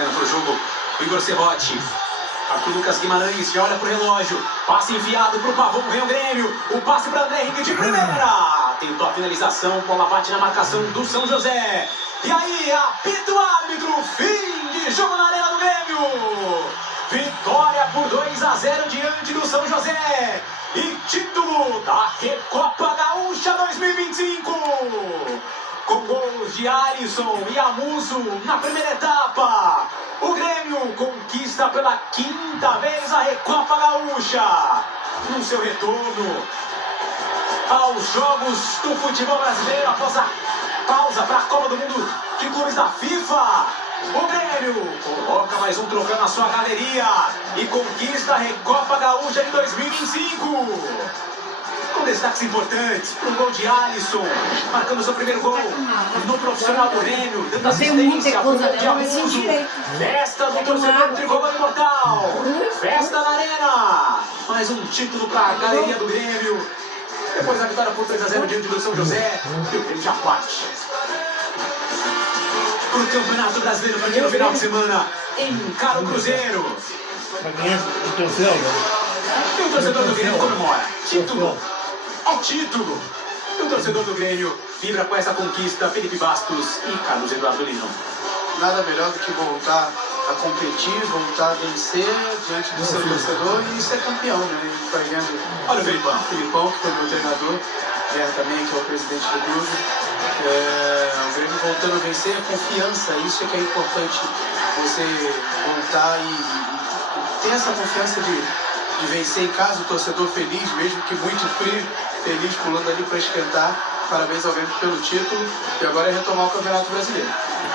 saindo pro jogo. O Igor Serrote. Arthur Lucas Guimarães já olha pro relógio. Passe enfiado pro Pavão, vem o Grêmio. O passe para André Henrique de primeira. Tentou a finalização, bola bate na marcação do São José. E aí, apita o árbitro. Fim de jogo na Arena do Grêmio. Vitória por 2-0 diante do São José. E título da Recopa Gaúcha 2025. Com gols de Alisson e Amuso na primeira etapa. O Grêmio conquista pela quinta vez a Recopa Gaúcha. No seu retorno aos Jogos do Futebol Brasileiro após a pausa para a Copa do Mundo de Clubes da FIFA. O Grêmio coloca mais um troféu na sua galeria e conquista a Recopa Gaúcha de 2025. Com destaques importantes, um gol de Alisson, marcando seu primeiro gol no profissional do Grêmio, dando assistência pro gol de Amuso. Festa do torcedor do Tricolor Imortal, festa na Arena, mais um título para a galeria do Grêmio. Depois da vitória por 2-0 diante do São José, e o Grêmio já parte pro Campeonato Brasileiro para aqui no final de semana, encara o Cruzeiro. Vai ganhar o troféu, né? E o torcedor do Grêmio comemora. Título. É título. E o torcedor do Grêmio vibra com essa conquista. Felipe Bastos e Carlos Eduardo Lino. Nada melhor do que voltar a competir, voltar a vencer diante do seu torcedor e ser campeão, né? E vai vendo. Olha o Felipão. Felipão, que foi meu treinador, também, que é o presidente do clube. O Grêmio voltando a vencer, a confiança, isso é que é importante, você voltar e ter essa confiança de vencer em casa, o torcedor feliz, mesmo que muito frio, feliz, pulando ali para esquentar. Parabéns ao Grêmio pelo título e agora é retomar o Campeonato Brasileiro.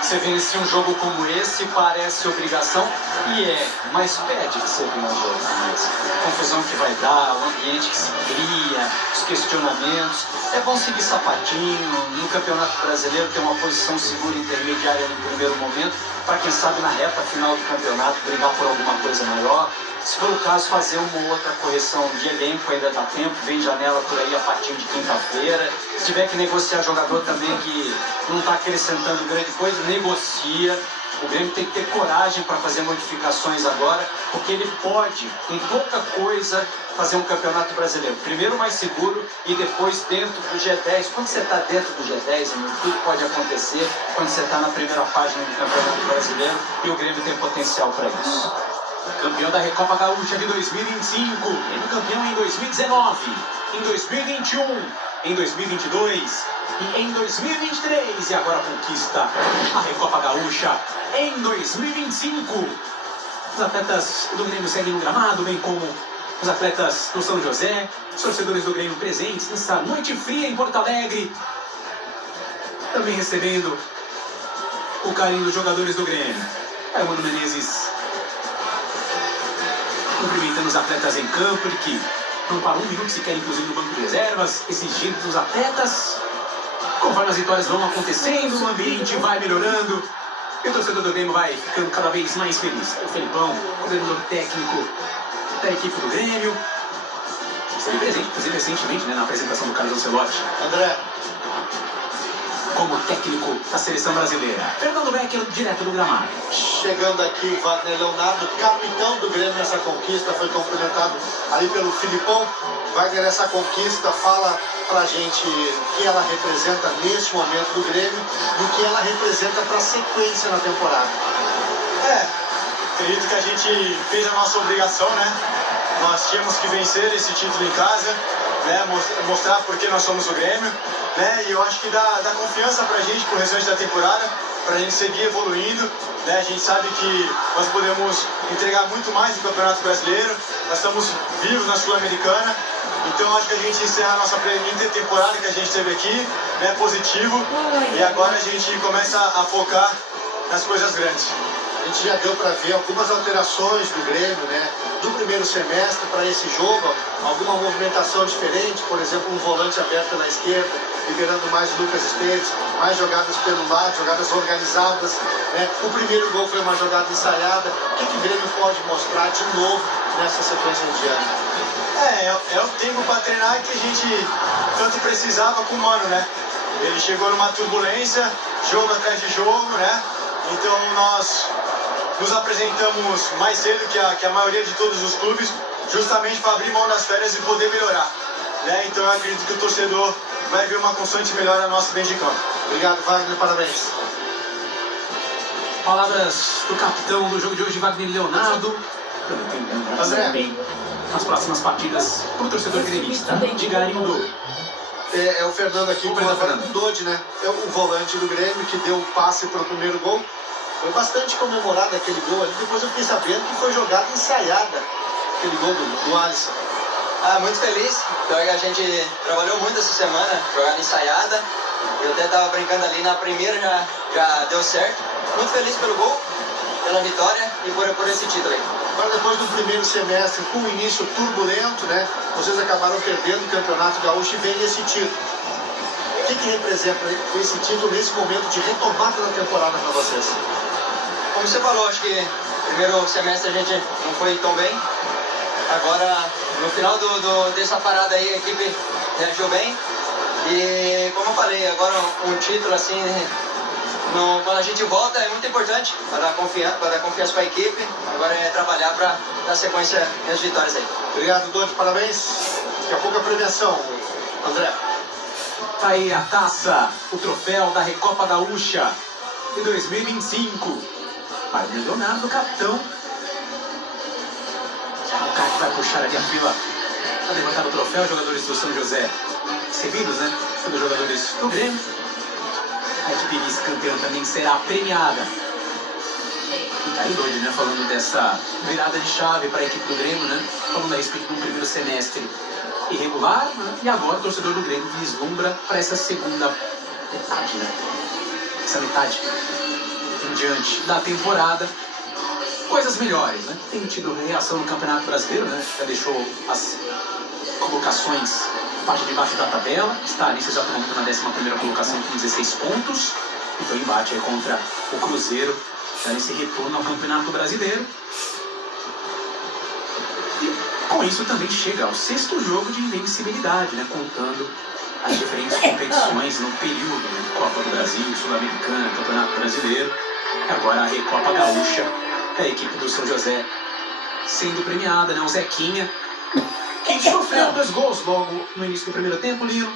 Você vencer um jogo como esse parece obrigação e mas pede que você venha um jogo como esse. A confusão que vai dar, o ambiente que se cria, os questionamentos. É bom seguir sapatinho, no Campeonato Brasileiro ter uma posição segura intermediária no primeiro momento, para quem sabe na reta final do campeonato brigar por alguma coisa maior. Se for o caso, fazer uma outra correção de elenco, ainda dá tempo, vem janela por aí a partir de quinta-feira. Se tiver que negociar jogador também que não está acrescentando grande coisa, negocia. O Grêmio tem que ter coragem para fazer modificações agora, porque ele pode, com pouca coisa, fazer um campeonato brasileiro. Primeiro mais seguro e depois dentro do G10. Quando você está dentro do G10, amigo, tudo pode acontecer quando você está na primeira página do campeonato brasileiro e o Grêmio tem potencial para isso. Campeão da Recopa Gaúcha de 2025, Grêmio campeão em 2019, em 2021, em 2022 e em 2023. E agora conquista a Recopa Gaúcha em 2025. Os atletas do Grêmio seguem no gramado, bem como os atletas do São José, os torcedores do Grêmio presentes nessa noite fria em Porto Alegre. Também recebendo o carinho dos jogadores do Grêmio. Mano Menezes cumprimentando os atletas em campo, ele que não parou um minuto sequer, inclusive no banco de reservas, exigindo dos atletas. Conforme as vitórias vão acontecendo, o ambiente vai melhorando e o torcedor do Grêmio vai ficando cada vez mais feliz. O Felipão, coordenador técnico da equipe do Grêmio, esteve presente, inclusive recentemente, na apresentação do Carlos Ancelotti. André, como técnico da seleção brasileira. Fernando Becker, direto do gramado. Chegando aqui o Wagner Leonardo, capitão do Grêmio nessa conquista, foi cumprimentado ali pelo Filipão. Wagner, essa conquista, fala pra gente o que ela representa neste momento do Grêmio e o que ela representa para a sequência na temporada. Acredito que a gente fez a nossa obrigação, né? Nós tínhamos que vencer esse título em casa, né? Mostrar por que nós somos o Grêmio, né? E eu acho que dá confiança pra gente pro restante da temporada, pra gente seguir evoluindo, né? A gente sabe que nós podemos entregar muito mais no Campeonato Brasileiro, nós estamos vivos na Sul-Americana, então acho que a gente encerra a nossa intertemporada que a gente teve aqui, né? Positivo, e agora a gente começa a focar nas coisas grandes. A gente já deu para ver algumas alterações do Grêmio, né? Do primeiro semestre para esse jogo, alguma movimentação diferente, por exemplo, um volante aberto na esquerda, liberando mais Lucas Esteves, mais jogadas pelo lado, jogadas organizadas, né? O primeiro gol foi uma jogada ensaiada. O que o Grêmio pode mostrar de novo nessa sequência de ano? É o tempo para treinar que a gente tanto precisava com o Mano, né? Ele chegou numa turbulência, jogo atrás de jogo, né? Então nós nos apresentamos mais cedo que a maioria de todos os clubes, justamente para abrir mão das férias e poder melhorar. Né? Então eu acredito que o torcedor vai ver uma constante melhora nossa dentro de campo. Obrigado, Wagner, parabéns. Palavras do capitão do jogo de hoje, Wagner Leonardo. André. Bem, nas próximas partidas, para o torcedor gremista. Diga, Arindo. É o Fernando aqui, Obrigado, Fernando. o Dodge, né? É o volante do Grêmio que deu o passe para o primeiro gol. Foi bastante comemorado aquele gol ali. Depois eu fiquei sabendo que foi jogada ensaiada, aquele gol do Alisson. Muito feliz. Então a gente trabalhou muito essa semana, jogada ensaiada. Eu até estava brincando ali na primeira, já deu certo. Muito feliz pelo gol, pela vitória e por esse título aí. Agora, depois do primeiro semestre, com o início turbulento, né? Vocês acabaram perdendo o Campeonato Gaúcho e vem esse título. O que representa esse título nesse momento de retomada da temporada para vocês? Como você falou, acho que no primeiro semestre a gente não foi tão bem. Agora, no final dessa parada aí, a equipe reagiu bem. E, como eu falei, agora um título assim, quando a gente volta é muito importante para dar confiança para a equipe. Agora é trabalhar para dar sequência nas vitórias aí. Obrigado, Dodge, parabéns. Daqui a pouco a premiação, André. Tá aí a taça, o troféu da Recopa Gaúcha de 2025. Wagner Leonardo, capitão. O cara que vai puxar ali a fila para levantar o troféu, jogadores do São José recebidos, né? Os jogadores do Grêmio. A equipe vice-campeã também será premiada. E tá aí doido, né? Falando dessa virada de chave para a equipe do Grêmio, né? Falando a respeito do primeiro semestre irregular, né? E agora o torcedor do Grêmio vislumbra para essa segunda metade, né? Essa metade em diante da temporada. Coisas melhores, né? Tem tido reação no Campeonato Brasileiro, né? Já deixou as colocações parte de baixo da tabela, está nesse exato momento na 11ª colocação com 16 pontos. Então embate aí contra o Cruzeiro, já nesse retorno ao Campeonato Brasileiro. E com isso também chega ao 6º jogo de invencibilidade, né? Contando as diferentes competições no período, né? Copa do Brasil, Sul-Americana, Campeonato Brasileiro. E agora a Recopa Gaúcha, a equipe do São José sendo premiada, né? O Zequinha, que sofreu 2 gols logo no início do primeiro tempo, Lino,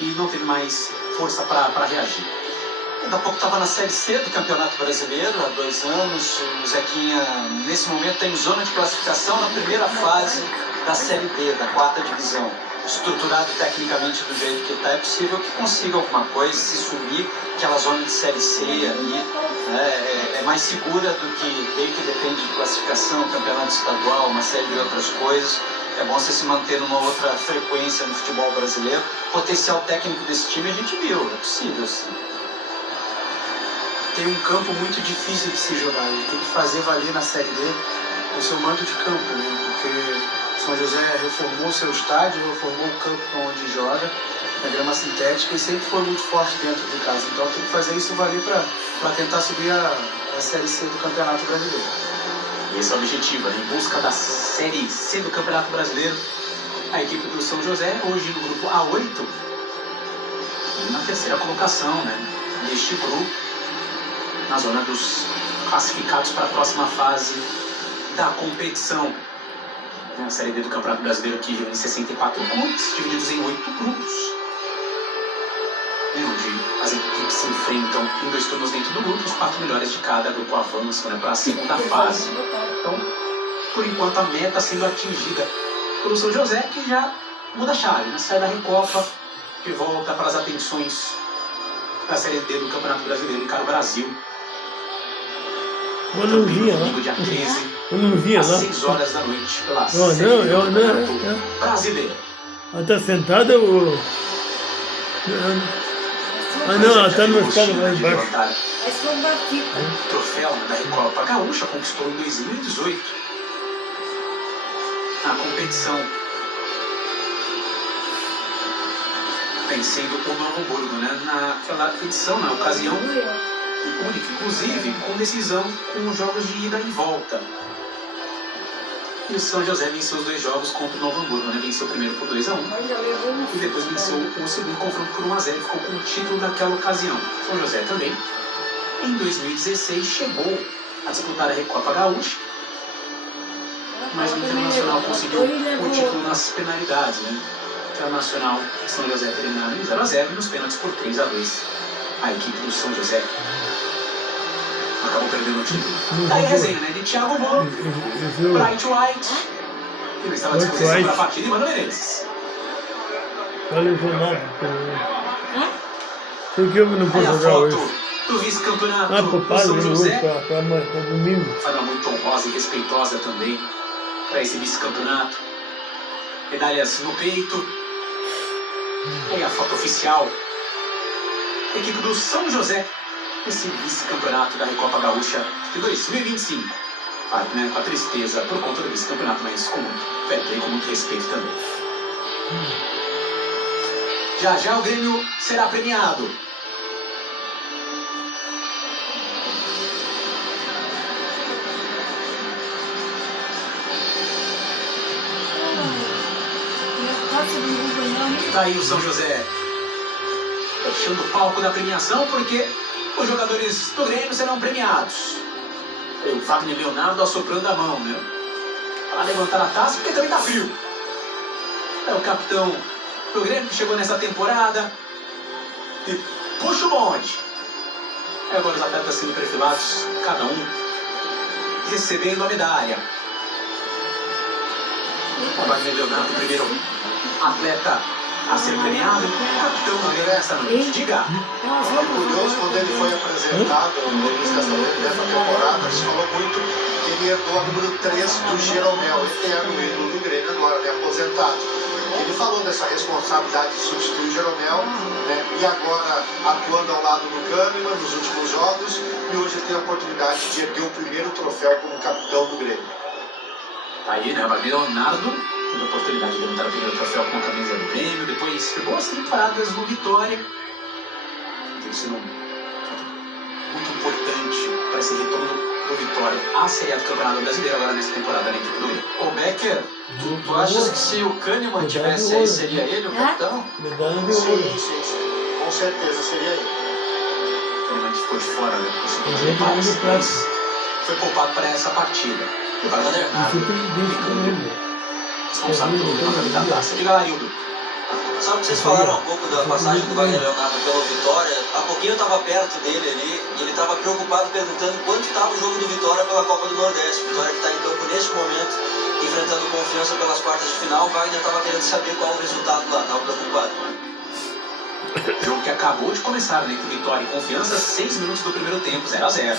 e não teve mais força para reagir. Daqui a pouco estava na Série C do Campeonato Brasileiro, há 2 anos. O Zequinha, nesse momento, está em zona de classificação na primeira fase da Série B, da 4ª divisão. Estruturado tecnicamente do jeito que está, é possível que consiga alguma coisa, se sumir aquela zona de Série C ali, é mais segura do que ter que depende de classificação, campeonato estadual, uma série de outras coisas. É bom você se manter numa outra frequência no futebol brasileiro. O potencial técnico desse time a gente viu, é possível sim. Tem um campo muito difícil de se jogar, ele tem que fazer valer na Série D o seu manto de campo, né? Porque São José reformou seu estádio, reformou o campo onde joga, a grama sintética, e sempre foi muito forte dentro de casa. Então tem que fazer isso valer para tentar subir a Série C do Campeonato Brasileiro. E esse é o objetivo, né? Em busca da Série C do Campeonato Brasileiro, a equipe do São José, hoje no grupo A8, e na 3ª colocação, né? Neste grupo, na zona dos classificados para a próxima fase da competição. A Série D do Campeonato Brasileiro, que reúne 64 clubes, divididos em 8 grupos, onde as equipes se enfrentam em 2 turnos dentro do grupo, os 4 melhores de cada grupo avançam, né, para a segunda fase. Então, por enquanto, a meta sendo atingida pelo São José, que já muda a chave, né? Sai da Recopa e volta para as atenções da Série D do Campeonato Brasileiro, encara o Brasil. Eu não via lá. Domingo, dia 13, Eu não via às lá. 6 horas da noite, pela Não, Série D do eu não. Campeonato Brasileiro. Ela está sentada ou. Ah, não, ela está no mercado lá embaixo. Essa é uma fita. O troféu da Recopa Gaúcha conquistou em 2018 a competição, vencendo o Novo Hamburgo, né? Naquela edição, na ocasião única, inclusive com decisão com os jogos de ida e volta. E o São José venceu os 2 jogos contra o Novo Hamburgo, né? Venceu o primeiro por 2-1 e depois venceu o segundo confronto por 1-0 e ficou com o título naquela ocasião. São José também, em 2016, chegou a disputar a Recopa Gaúcha. Mas o Internacional conseguiu o título nas penalidades, né? Internacional São José terminaram em 0-0 e nos pênaltis por 3-2. A equipe do São José acabou perdendo o título. Daí a resenha, né? De Thiago Volpe, Bright White, que não estava à disposição para a partida, e Mano Menezes. Tá lesionado. Por que eu não Aí posso a jogar foto hoje? do vice-campeonato Ah, do papai, São eu José. vou pra domingo. Forma muito honrosa e respeitosa também para esse vice-campeonato. Medalhas no peito. E a foto oficial. A equipe do São José, esse vice-campeonato da Recopa Gaúcha de 2025. Claro, né, com a tristeza por conta do vice-campeonato, mas com muito fair play, com muito respeito também. Já já o Grêmio será premiado. Tá aí o São José fechando o palco da premiação, porque os jogadores do Grêmio serão premiados. E o Wagner Leonardo assoprando a mão, né? Para levantar a taça, porque também tá frio. É o capitão do Grêmio que chegou nessa temporada e puxa o bonde. É agora os atletas sendo perfilados, cada um recebendo a medalha. O Wagner Leonardo, primeiro atleta a ser premiado, capitão do Grêmio nessa noite. Diga. É curioso, quando ele foi apresentado no início dessa temporada, se falou muito que ele herdou a número 3 do Jeromel, eterno ídolo do Grêmio agora, né, aposentado. Ele falou dessa responsabilidade de substituir o Jeromel, né, e agora atuando ao lado do Kahneman nos últimos jogos, e hoje ele tem a oportunidade de erguer o primeiro troféu como capitão do Grêmio. Aí, né, o Wagner Leonardo teve a oportunidade de levantar o primeiro troféu com a camisa do Grêmio, depois de boas temporadas no Vitória. Tem sido muito importante para esse retorno do Vitória à Série A do Campeonato Brasileiro agora nessa temporada na equipe do Grêmio. Ô Becker, tu achas que se o Kahneman tivesse aí, seria ele o capitão? Medalha de Sim, ouro. sim, com certeza seria ele. O Grêmio ficou de fora, né? Medalha de prata. Foi poupado para essa partida. E o Wagner Eu fui Leonardo, presidente também. responsável pelo levantamento da taça. Diga lá, Hildo. Sabe que vocês falaram um pouco da passagem do Wagner Leonardo pelo Vitória. Há pouquinho eu estava perto dele ali e ele estava preocupado perguntando quanto estava o jogo do Vitória pela Copa do Nordeste. Vitória que está em campo neste momento, enfrentando Confiança pelas quartas de final. O Wagner estava querendo saber qual o resultado lá, estava preocupado. Jogo que acabou de começar, né? Entre Vitória e Confiança, 6 minutos do primeiro tempo, 0-0.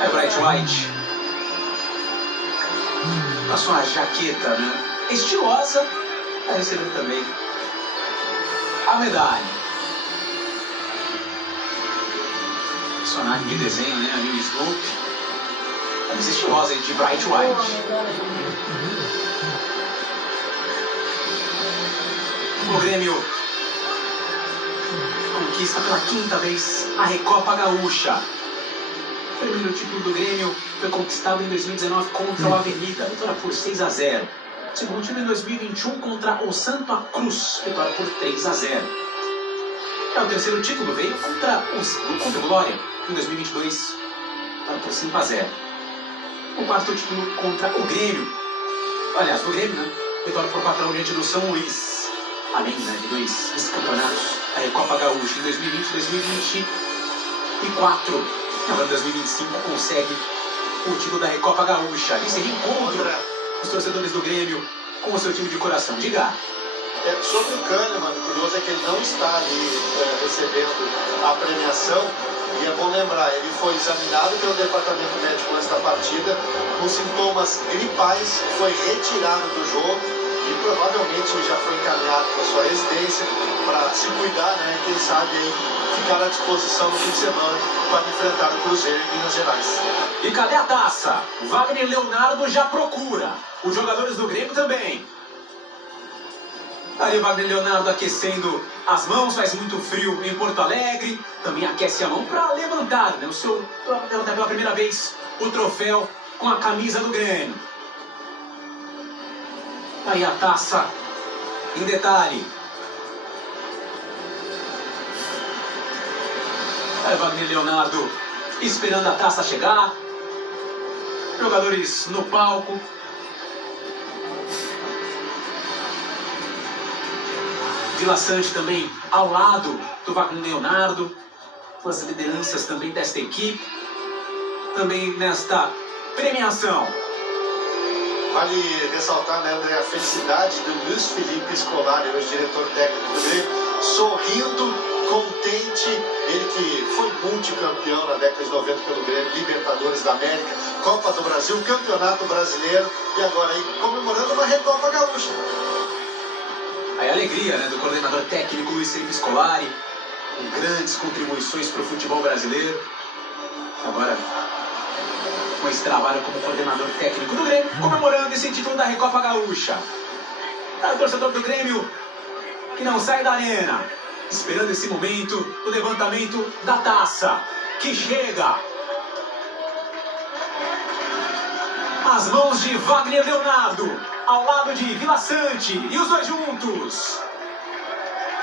É o Bright White. Com a sua jaqueta, né? Estilosa, vai receber também a medalha. Personagem de desenho, né? Ali o Snoopy. Camisa estilosa aí de Bright White. O Grêmio conquista pela 5ª vez a Recopa Gaúcha. O primeiro título do Grêmio foi conquistado em 2019 contra o Avenida, vitória por 6-0. O segundo título em 2021 contra o Santa Cruz, vitória por 3-0. O terceiro título veio contra o Glória, em 2022, vitória por 5-0. O quarto título contra o Grêmio, aliás, do Grêmio, né? Vitória por 4-1 diante do São Luís. Além, né, de 2 vice-campeonatos, a Recopa Gaúcha em 2020 e 2024. Agora em 2025 consegue o título da Recopa Gaúcha. Esse reencontro os torcedores do Grêmio com o seu time de coração. Diga. Sobre o Kahneman, o curioso é que ele não está ali recebendo a premiação. E é bom lembrar, ele foi examinado pelo departamento médico nesta partida com sintomas gripais, foi retirado do jogo e provavelmente já foi encaminhado para sua residência para se cuidar, né? E quem sabe aí ficar à disposição no fim de semana para enfrentar o Cruzeiro em Minas Gerais. E cadê a taça? O Wagner Leonardo já procura. Os jogadores do Grêmio também. Aí o Wagner Leonardo aquecendo as mãos, faz muito frio em Porto Alegre. Também aquece a mão para levantar, né? Pra levantar pela primeira vez o troféu com a camisa do Grêmio. Aí a taça em detalhe. Aí o Wagner Leonardo esperando a taça chegar. Jogadores no palco. Vila Sante também ao lado do Wagner Leonardo, com as lideranças também desta equipe, também nesta premiação. Vale ressaltar, né, André, a felicidade do Luiz Felipe Scolari, hoje diretor técnico do Grêmio, sorrindo, contente. Ele que foi multicampeão na década de 90 pelo Grêmio, Libertadores da América, Copa do Brasil, Campeonato Brasileiro e agora aí comemorando uma Recopa Gaúcha. Aí a alegria, né, do coordenador técnico Luiz Felipe Scolari, com grandes contribuições para o futebol brasileiro. Agora, com esse trabalho como coordenador técnico do Grêmio, comemorando esse título da Recopa Gaúcha. Para o torcedor do Grêmio, que não sai da arena, esperando esse momento do levantamento da taça, que chega às mãos de Wagner Leonardo, ao lado de Vila Sante, e os dois juntos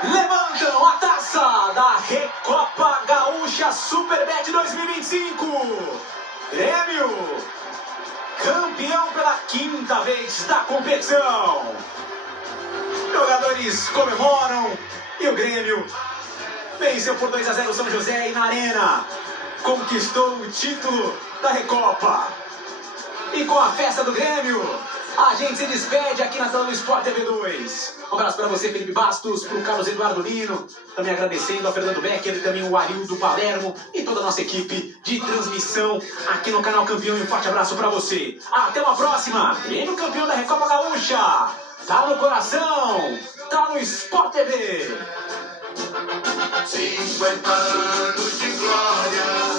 levantam a taça da Recopa Gaúcha Superbet 2025. Grêmio, campeão pela 5ª vez da competição. Jogadores comemoram e o Grêmio venceu por 2-0 o São José e na Arena conquistou o título da Recopa. E com a festa do Grêmio, a gente se despede aqui na tela do Sport TV 2. Um abraço para você, Felipe Bastos, para o Carlos Eduardo Lino, também agradecendo a Fernando Becker, também o Arildo Palermo e toda a nossa equipe de transmissão aqui no canal Campeão. E um forte abraço para você. Até uma próxima. Grêmio campeão da Recopa Gaúcha. Tá no coração, tá no Sport TV. 50 anos de glória.